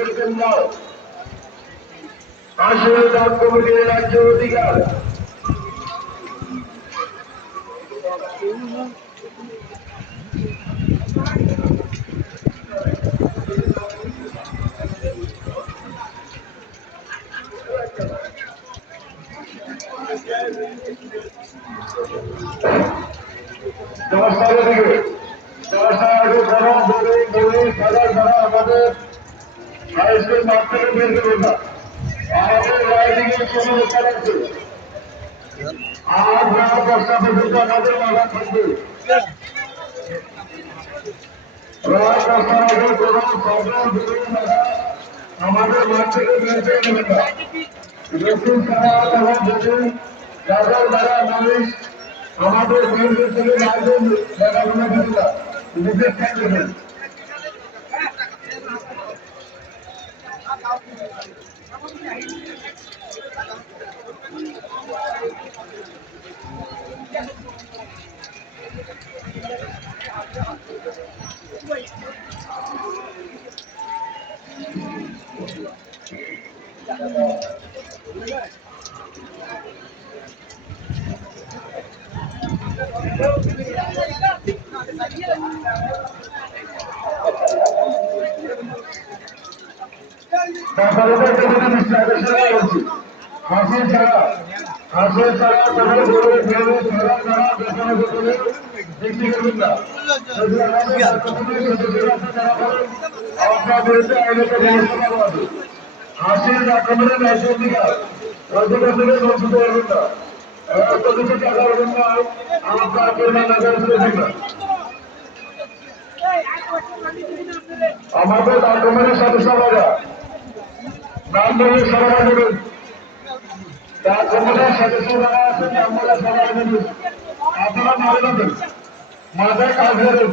করেছেন নাও আসলে ডাক কমিটির রাজ্য অধিকার নমস্কার দিকে আমাদের হাইস্কুল মাঠ থেকে বের করুন না আমাদের রাইডিংয়ের কোনো ব্যাপার আছে আর রাত 10টা পর্যন্ত আমাদের মাথা থাকবে রাত 10টার আগে কোনো প্রবলেম বেরোবে না আমাদের মাঠ থেকে বের করে নেবেন না রসুন ছাড়া এবং যদি গাজার দ্বারা মানুষ আমাদের বিএনপি থেকে রাজ্যের দেখাশোনা করেন না নিজের থাকবেন হাসির ছাড়া তাদের বলে ফেলে ছাড়া ছাড়া দেখানো করতে বিক্রি করবেন না আপনার বিরুদ্ধে আইনত ব্যবস্থা নেওয়া হবে হাসির আক্রমণের নৈসর্গিকার অধিকার থেকে বঞ্চিত করবেন না এত কিছু টাকা করবেন না আপনার আক্রমণ নজর করবেন না আমাদের আক্রমণের সদস্যরা নাম ধরে সবাই দেবেন তার ক্ষমতার সদস্য যারা আছেন আমরা সবাই দেবেন আপনারা মারে দেবেন মাথায় কাজ ধরেন